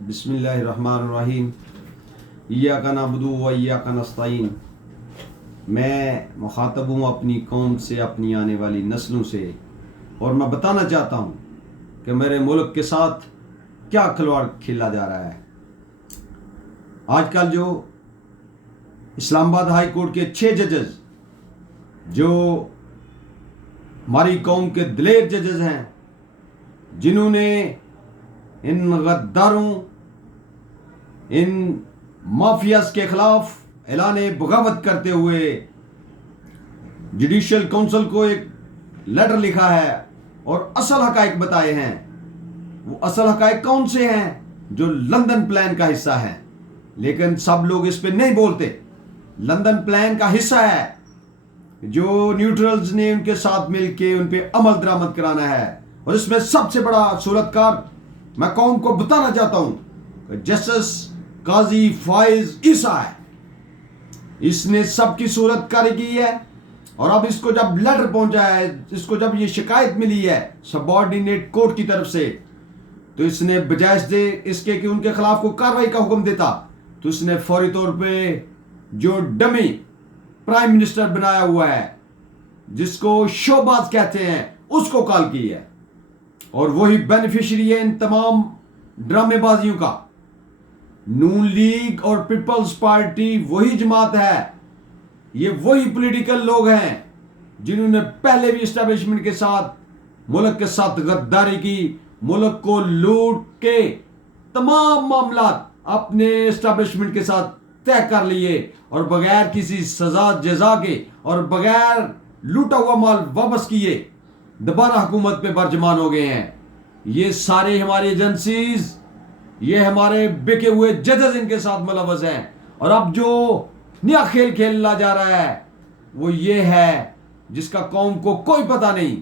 بسم اللہ الرحمن الرحیم ایاک نعبد و ایاک نستعین۔ میں مخاطب ہوں اپنی قوم سے، اپنی آنے والی نسلوں سے، اور میں بتانا چاہتا ہوں کہ میرے ملک کے ساتھ کیا کھلواڑ کھیلا جا رہا ہے۔ آج کل جو اسلام آباد ہائی کورٹ کے 6 ججز جو ہماری قوم کے دلیر ججز ہیں، جنہوں نے ان غداروں، ان مافیاز کے خلاف اعلان بغاوت کرتے ہوئے جوڈیشل کونسل کو ایک لیٹر لکھا ہے اور اصل حقائق بتائے ہیں۔ وہ اصل حقائق کون سے ہیں؟ جو لندن پلان کا حصہ ہیں، لیکن سب لوگ اس پہ نہیں بولتے۔ لندن پلان کا حصہ ہے جو نیوٹرلز نے ان کے ساتھ مل کے ان پہ عمل درآمد کرانا ہے، اور اس میں سب سے بڑا صورتکار میں قوم کو بتانا چاہتا ہوں کہ جسٹس قاضی فائز عیسیٰ ہے۔ اس نے سب کی صورت کاری کی ہے، اور اب اس کو جب لیٹر پہنچا ہے، اس کو جب یہ شکایت ملی ہے سبارڈینیٹ کورٹ کی طرف سے، تو اس نے بجائے اس کے کہ ان کے خلاف کوئی کارروائی کا حکم دیتا، تو اس نے فوری طور پہ جو ڈمی پرائم منسٹر بنایا ہوا ہے، جس کو شوباز کہتے ہیں، اس کو کال کی ہے، اور وہی بینیفیشری ہے ان تمام ڈرامے بازیوں کا۔ نون لیگ اور پیپلز پارٹی وہی جماعت ہے، یہ وہی پولیٹیکل لوگ ہیں جنہوں نے پہلے بھی اسٹیبلشمنٹ کے ساتھ ملک کے ساتھ غداری کی، ملک کو لوٹ کے تمام معاملات اپنے اسٹیبلشمنٹ کے ساتھ طے کر لیے، اور بغیر کسی سزا جزا کے اور بغیر لوٹا ہوا مال واپس کیے دوبارہ حکومت پہ برجمان ہو گئے ہیں۔ یہ سارے ہماری ایجنسیز، یہ ہمارے بکے ہوئے ججز ان کے ساتھ ملوث ہیں، اور اب جو نیا کھیل کھیلا جا رہا ہے وہ یہ ہے جس کا قوم کو کوئی پتہ نہیں،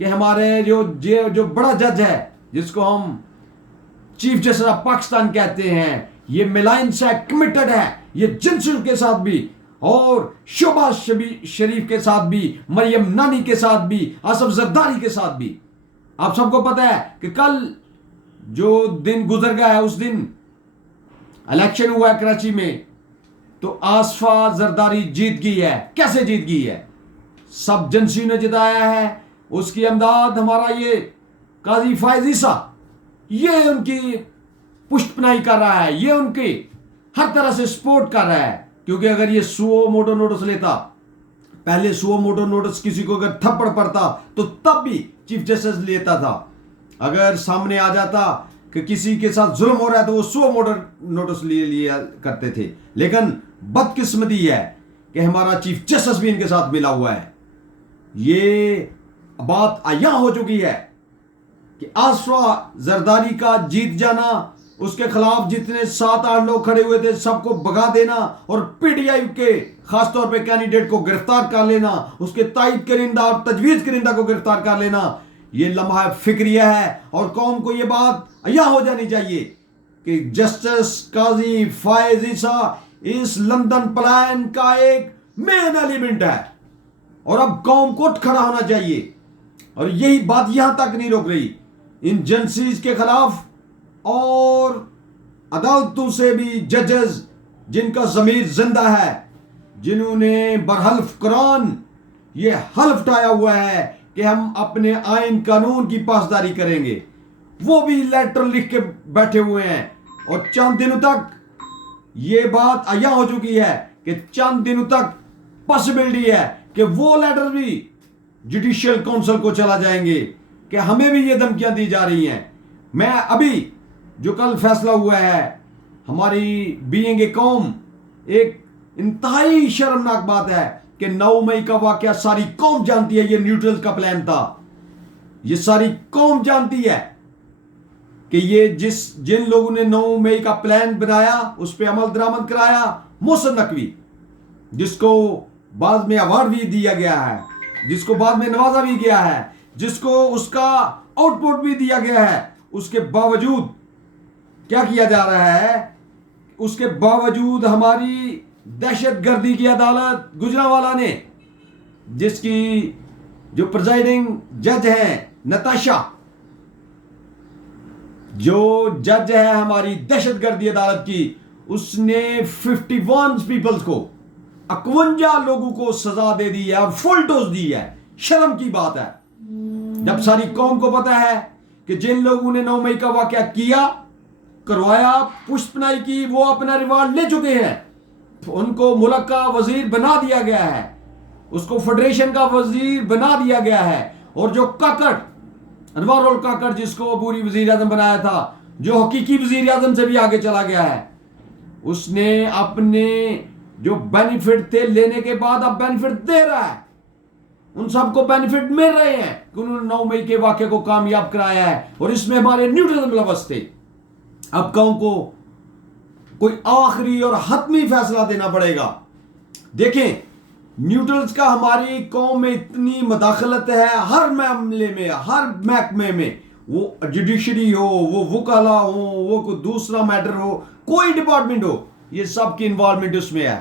کہ ہمارے جو بڑا جج ہے، جس کو ہم چیف جسٹس آف پاکستان کہتے ہیں، یہ ملائن سے کمیٹڈ ہے، یہ جنسل کے ساتھ بھی، اور شہباز شریف کے ساتھ بھی، مریم نانی کے ساتھ بھی، آصف زرداری کے ساتھ بھی۔ آپ سب کو پتہ ہے کہ کل جو دن گزر گیا ہے، اس دن الیکشن ہوا ہے کراچی میں، تو آصفہ زرداری جیت گئی ہے۔ کیسے جیت گئی ہے؟ سب جنسیوں نے جتایا ہے، اس کی امداد ہمارا یہ قاضی فائز عیسیٰ، یہ ان کی پشت پناہی کر رہا ہے، یہ ان کی ہر طرح سے سپورٹ کر رہا ہے، کیونکہ اگر یہ سو موٹو نوٹس لیتا، پہلے سو موٹو نوٹس کسی کو اگر تھپڑ پڑتا تو تب بھی چیف جسٹس لیتا تھا۔ اگر سامنے آ جاتا کہ کسی کے ساتھ ظلم ہو رہا ہے تو وہ 100 موٹر نوٹس لیا کرتے تھے، لیکن بدقسمتی ہے کہ ہمارا چیف جسٹس بھی ان کے ساتھ ملا ہوا ہے۔ یہ بات عیاں ہو چکی ہے کہ آصفہ زرداری کا جیت جانا، اس کے خلاف جتنے 7-8 لوگ کھڑے ہوئے تھے سب کو بھگا دینا، اور پی ٹی آئی کے خاص طور پہ کینڈیڈیٹ کو گرفتار کر لینا، اس کے تائید کرندہ اور تجویز کرندہ کو گرفتار کر لینا، یہ لمحہ فکریہ ہے، اور قوم کو یہ بات عیاں ہو جانی چاہیے کہ جسٹس قاضی فائز عیسیٰ اس لندن پلان کا ایک مین ایلیمنٹ ہے، اور اب قوم کو اٹھ کھڑا ہونا چاہیے۔ اور یہی بات یہاں تک نہیں روک رہی، ان جنسیز کے خلاف اور عدالتوں سے بھی ججز جن کا ضمیر زندہ ہے، جنہوں نے برحلف قرآن یہ حلف اٹھایا ہوا ہے کہ ہم اپنے آئین قانون کی پاسداری کریں گے، وہ بھی لیٹر لکھ کے بیٹھے ہوئے ہیں، اور چند دنوں تک یہ بات عیاں ہو چکی ہے کہ چند دنوں تک پاسبلٹی ہے کہ وہ لیٹر بھی جوڈیشل کونسل کو چلا جائیں گے، کہ ہمیں بھی یہ دھمکیاں دی جا رہی ہیں۔ میں ابھی جو کل فیصلہ ہوا ہے، ہماری بینگ اے قوم، ایک انتہائی شرمناک بات ہے کہ 9 مئی کا واقعہ ساری قوم جانتی ہے، یہ نیوٹرل کا پلان تھا، یہ ساری قوم جانتی ہے کہ یہ جن لوگوں نے 9 مئی کا پلان بنایا، اس پہ عمل درآمد کرایا، محسن نقوی، جس کو بعد میں ایوارڈ بھی دیا گیا ہے، جس کو بعد میں نوازا بھی گیا ہے، جس کو اس کا آؤٹ پٹ بھی دیا گیا ہے، اس کے باوجود کیا کیا جا رہا ہے؟ اس کے باوجود ہماری دہشت گردی کی عدالت گجرانوالہ نے، جس کی جو پریزائڈنگ جج ہیں نتاشا، جو جج ہے ہماری دہشت گردی عدالت کی، اس نے 51 پیپلز کو، 51 لوگوں کو سزا دے دی ہے اور فل ڈوز دی ہے. شرم کی بات ہے جب ساری قوم کو پتا ہے کہ جن لوگوں نے 9 مئی کا واقعہ کیا، کروایا، پشت پناہی کی، وہ اپنا ریوارڈ لے چکے ہیں. ان کو ملک کا وزیر بنا دیا گیا ہے، اس کو فیڈریشن کا وزیر بنا دیا گیا ہے. اور جو کاکڑ، انوار الکاکڑ، جس کو عبوری وزیر اعظم بنایا تھا، جو حقیقی وزیر اعظم سے بھی آگے چلا گیا ہے، اس نے اپنے جو بینیفٹ تھے لینے کے بعد اب بینیفٹ دے رہا ہے. ان سب کو بینیفٹ مل رہے ہیں کہ انہوں نے 9 مئی کے واقعے کو کامیاب کرایا ہے، اور اس میں ہمارے نیوٹرل ملوث تھے. اب قوم کو کوئی آخری اور حتمی فیصلہ دینا پڑے گا. دیکھیں، نیوٹرلز کا ہماری قوم میں اتنی مداخلت ہے، ہر معاملے میں، ہر محکمے میں، وہ جوڈیشری ہو، وہ وکلا ہو، وہ کوئی دوسرا میٹر ہو، کوئی ڈپارٹمنٹ ہو، یہ سب کی انوالومنٹ اس میں ہے.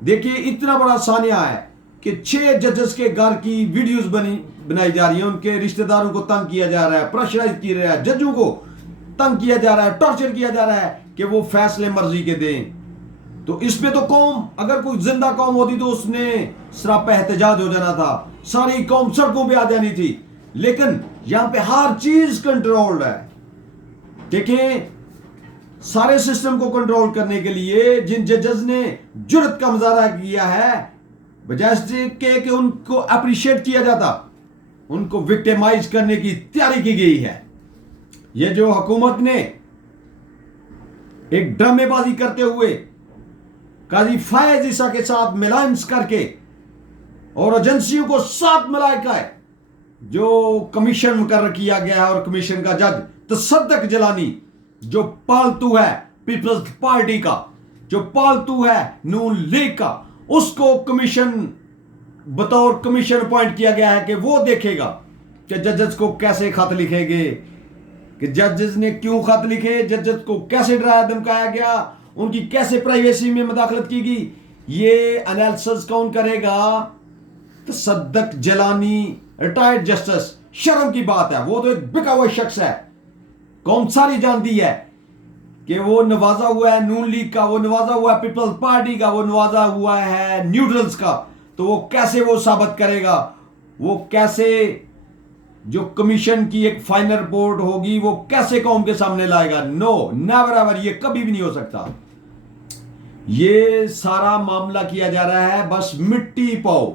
دیکھیے اتنا بڑا سانحہ ہے کہ 6 ججز کے گھر کی ویڈیوز بنائی جا رہی ہیں، ان کے رشتہ داروں کو تنگ کیا جا رہا ہے، پریشرائز کیا رہا ہے، ججوں کو تنگ کیا جا رہا ہے، ٹارچر کیا جا رہا ہے کہ وہ فیصلے مرضی کے دیں. تو اس میں تو قوم، اگر کوئی زندہ قوم ہوتی تو اس نے سراپا احتجاج ہو جانا تھا، ساری قوم سڑکوں پہ آ جانی تھی. لیکن یہاں پہ ہر چیز کنٹرولڈ ہے. دیکھیں، سارے سسٹم کو کنٹرول کرنے کے لیے جن ججز نے جرت کا مظاہرہ کیا ہے، بجائے اس کے کہ ان کو اپریشیٹ کیا جاتا، ان کو وکٹیمائز کرنے کی تیاری کی گئی ہے. یہ جو حکومت نے ایک ڈرامے بازی کرتے ہوئے قاضی فائز عیسیٰ کے ساتھ ملائنس کر کے اور ایجنسیوں کو ساتھ ملا ہے، جو کمیشن مقرر کیا گیا ہے، اور کمیشن کا جج تصدق جیلانی جو پالتو ہے پیپلز پارٹی کا، جو پالتو ہے نون لیگ کا، اس کو کمیشن بطور کمیشن اپوائنٹ کیا گیا ہے کہ وہ دیکھے گا کہ ججز کو کیسے خط لکھے گے، کہ ججز نے کیوں خط لکھے، ججز کو کیسے ڈرایا دھمکایا گیا، ان کی کیسے پرائیویسی میں مداخلت کی گئی. یہ انالیسس کون کرے گا؟ تصدق جیلانی، ریٹائرڈ جسٹس. شرم کی بات ہے، وہ تو ایک بکا ہوا شخص ہے، قوم ساری جانتی ہے کہ وہ نوازا ہوا ہے نون لیگ کا، وہ نوازا ہوا ہے پیپلز پارٹی کا، وہ نوازا ہوا ہے نیوٹرلز کا. تو وہ کیسے وہ ثابت کرے گا، وہ کیسے جو کمیشن کی ایک فائنل رپورٹ ہوگی وہ کیسے قوم کے سامنے لائے گا؟ نو، نیور ایور، یہ کبھی بھی نہیں ہو سکتا. یہ سارا معاملہ کیا جا رہا ہے بس مٹی پاؤ،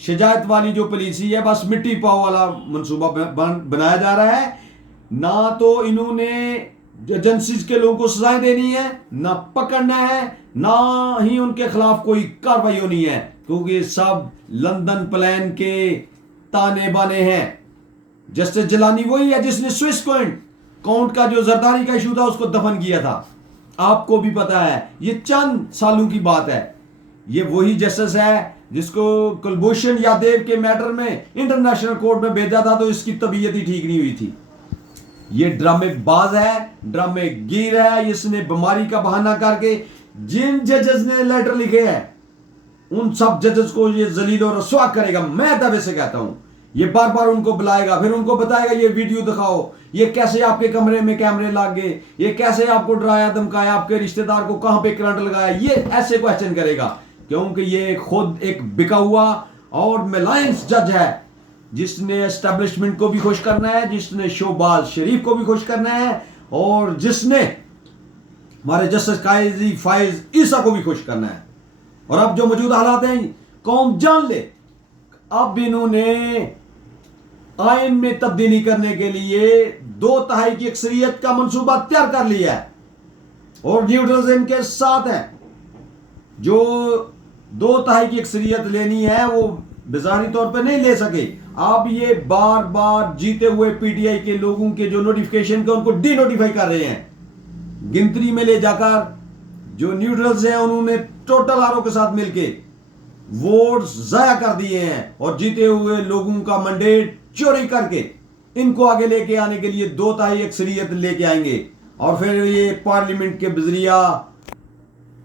شجاعت والی جو پالیسی ہے، بس مٹی پاؤ والا منصوبہ بنایا جا رہا ہے. نہ تو انہوں نے ایجنسیز کے لوگوں کو سزائیں دینی ہے، نہ پکڑنا ہے، نہ ہی ان کے خلاف کوئی کارروائی ہونی ہے، کیونکہ یہ سب لندن پلان کے تانے بانے ہیں. جسٹس جیلانی وہی ہے جس نے سوئس کاؤنٹ کا جو زرداری کا ایشو تھا اس کو دفن کیا تھا. آپ کو بھی پتا ہے، یہ چند سالوں کی بات ہے. یہ وہی جسٹس ہے جس کو کلبھوشن یادیو کے میٹر میں انٹرنیشنل کورٹ میں بھیجا تھا تو اس کی طبیعت ہی ٹھیک نہیں ہوئی تھی. یہ ڈرامے باز ہے، ڈرامے گیر ہے. اس نے بیماری کا بہانہ کر کے جن ججز نے لیٹر لکھے ہیں ان سب ججز کو یہ ذلیل و رسوا کرے گا. میں دعوے سے کہتا ہوں یہ بار بار ان کو بلائے گا، پھر ان کو بتائے گا یہ ویڈیو دکھاؤ، یہ کیسے آپ کے کمرے میں کیمرے لگ گئے، یہ کیسے آپ کو ڈرایا دھمکایا، آپ کے رشتہ دار کو کہاں پہ کرنٹ لگایا. یہ ایسے کوسچن کرے گا کیونکہ یہ خود ایک بکا ہوا اور ملائنس جج ہے جس نے اسٹیبلشمنٹ کو بھی خوش کرنا ہے، جس نے شہباز شریف کو بھی خوش کرنا ہے، اور جس نے ہمارے جسٹس قاضی فائز عیسیٰ کو بھی خوش کرنا ہے. اور اب جو موجودہ حالات ہیں قوم جان لے، اب انہوں نے آئین میں تبدیلی کرنے کے لیے 2/3 کی اکثریت کا منصوبہ تیار کر لیا ہے، اور نیوٹرلز ان کے ساتھ ہیں. جو 2/3 کی اکثریت لینی ہے وہ بظاہری طور پہ نہیں لے سکے. اب یہ بار بار جیتے ہوئے پی ٹی آئی کے لوگوں کے جو نوٹیفیکیشن کا ان کو ڈی نوٹیفائی کر رہے ہیں. گنتری میں لے جا کر جو نیوٹرلز ہیں انہوں نے ٹوٹل آر او کے ساتھ مل کے ووٹ ضائع کر دیے ہیں، اور جیتے ہوئے لوگوں کا منڈیٹ چوری کر کے ان کو آگے لے کے آنے کے لیے 2/3 اکثریت لے کے آئیں گے، اور پھر یہ پارلیمنٹ کے ذریعہ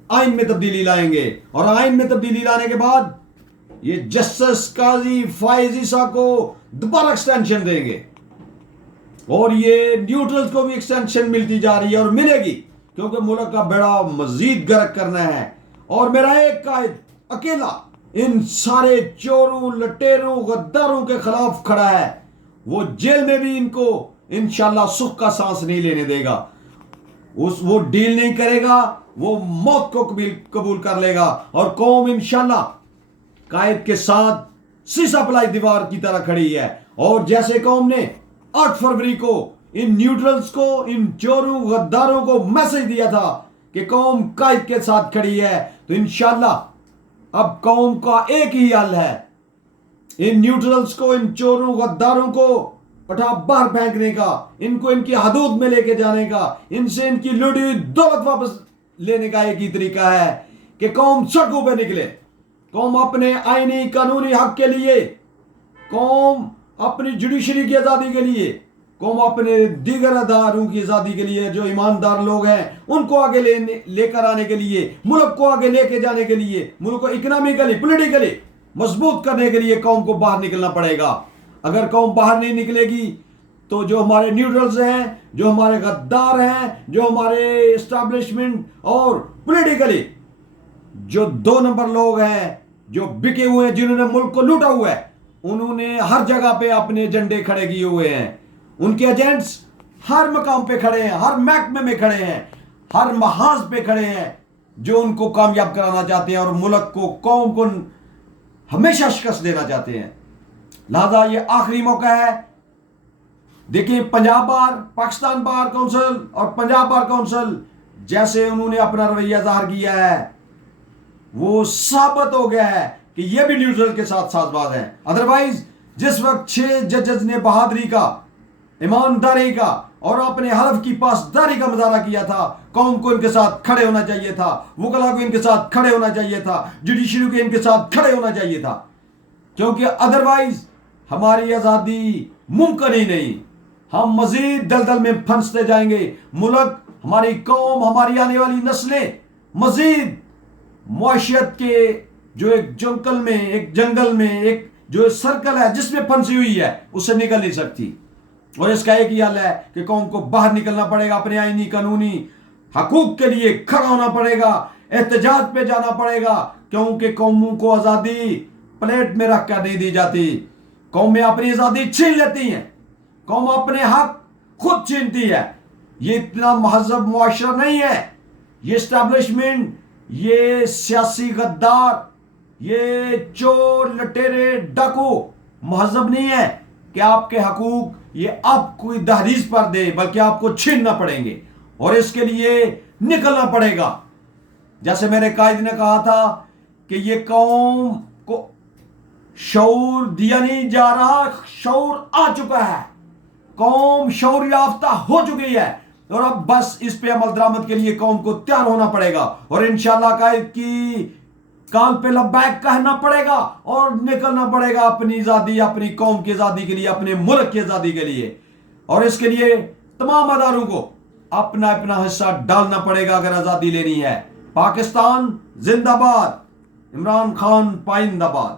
آئین میں تبدیلی لائیں گے. اور آئین میں تبدیلی لانے کے بعد یہ جسٹس قاضی فائز عیسیٰ کو دوبارہ ایکسٹینشن دیں گے. اور یہ نیوٹرلز کو بھی ایکسٹینشن ملتی جا رہی ہے اور ملے گی، کیونکہ ملک کا بیڑا مزید غرق کرنا ہے۔ اور میرا ایک قائد اکیلا ان سارے چوروں، لٹیروں، غداروں کے خلاف کھڑا ہے۔ وہ جیل میں بھی ان کو انشاءاللہ سکھ کا سانس نہیں لینے دے گا، وہ ڈیل نہیں کرے گا، وہ موت کو قبول کر لے گا۔ اور قوم انشاءاللہ قائد کے ساتھ سیسا پلائی دیوار کی طرح کھڑی ہے۔ اور جیسے قوم نے 8 فروری کو ان نیوٹرلز کو، ان چوروں غداروں کو میسج دیا تھا کہ قوم قائد کے ساتھ کھڑی ہے، تو انشاءاللہ اب قوم کا ایک ہی حل ہے، ان نیوٹرلز کو، ان چوروں غداروں کو اٹھا باہر پھینکنے کا، ان کو ان کی حدود میں لے کے جانے کا، ان سے ان کی لوٹی ہوئی دولت واپس لینے کا ایک ہی طریقہ ہے کہ قوم سڑکوں پہ نکلے، قوم اپنے آئینی قانونی حق کے لیے، قوم اپنی جوڈیشری کی آزادی کے لیے، قوم اپنے دیگر اداروں کی آزادی کے لیے، جو ایماندار لوگ ہیں ان کو آگے لے کر آنے کے لیے، ملک کو آگے لے کے جانے کے لیے، ملک کو اکنامکلی، پولیٹیکلی مضبوط کرنے کے لیے قوم کو باہر نکلنا پڑے گا۔ اگر قوم باہر نہیں نکلے گی تو جو ہمارے نیوٹرلز ہیں، جو ہمارے غدار ہیں، جو ہمارے اسٹیبلشمنٹ اور پولیٹیکلی جو 2 نمبر لوگ ہیں، جو بکے ہوئے ہیں، جنہوں نے ملک کو لوٹا ہوا ہے، انہوں نے ہر جگہ پہ اپنے ایجنڈے کھڑے کیے ہوئے ہیں، ان کے ایجنٹس ہر مقام پہ کھڑے ہیں، ہر محکمے میں کھڑے ہیں، ہر محاذ پہ کھڑے ہیں، جو ان کو کامیاب کرانا چاہتے ہیں اور ملک کو، قوم کو ہمیشہ شکست دینا چاہتے ہیں۔ لہذا یہ آخری موقع ہے۔ دیکھیں پنجاب بار، پاکستان بار کونسل اور پنجاب بار کونسل جیسے انہوں نے اپنا رویہ ظاہر کیا ہے، وہ ثابت ہو گیا ہے کہ یہ بھی نیوٹرل کے ساتھ ساز باز ہیں۔ ادروائز جس وقت 6 ججز نے بہادری کا، ایمانداری کا اور اپنے حلف کی پاسداری کا مظاہرہ کیا تھا، قوم کو ان کے ساتھ کھڑے ہونا چاہیے تھا، وکلاء کو ان کے ساتھ کھڑے ہونا چاہیے تھا، جوڈیشری کو ان کے ساتھ کھڑے ہونا چاہیے تھا، کیونکہ ادروائز ہماری آزادی ممکن ہی نہیں۔ ہم مزید دلدل میں پھنستے جائیں گے، ملک، ہماری قوم، ہماری آنے والی نسلیں مزید معاشیت کے جو ایک جنگل میں ایک جو سرکل ہے جس میں پھنسی ہوئی ہے، اس سے نکل نہیں سکتی۔ اور اس کا ایک ہی حل ہے کہ قوم کو باہر نکلنا پڑے گا، اپنے آئینی قانونی حقوق کے لیے کھڑا ہونا پڑے گا، احتجاج پہ جانا پڑے گا، کیونکہ قوموں کو آزادی پلیٹ میں رکھ کر نہیں دی جاتی۔ قومیں اپنی آزادی چھین لیتی ہیں، قوم اپنے حق خود چھینتی ہے۔ یہ اتنا مہذب معاشرہ نہیں ہے۔ یہ اسٹیبلشمنٹ، یہ سیاسی غدار، یہ چور، لٹیرے، ڈاکو مہذب نہیں ہے کہ آپ کے حقوق یہ آپ کوئی دہلیز پر دے، بلکہ آپ کو چھیننا پڑیں گے اور اس کے لیے نکلنا پڑے گا۔ جیسے میرے قائد نے کہا تھا کہ یہ قوم کو شعور دیا نہیں جا رہا، شعور آ چکا ہے، قوم شعور یافتہ ہو چکی ہے، اور اب بس اس پہ عمل درآمد کے لیے قوم کو تیار ہونا پڑے گا اور انشاءاللہ قائد کی کان پہ لبیک کہنا پڑے گا اور نکلنا پڑے گا اپنی آزادی، اپنی قوم کی آزادی کے لیے، اپنے ملک کی آزادی کے لیے۔ اور اس کے لیے تمام اداروں کو اپنا اپنا حصہ ڈالنا پڑے گا اگر آزادی لینی ہے۔ پاکستان زندہ باد، عمران خان پائندہ باد۔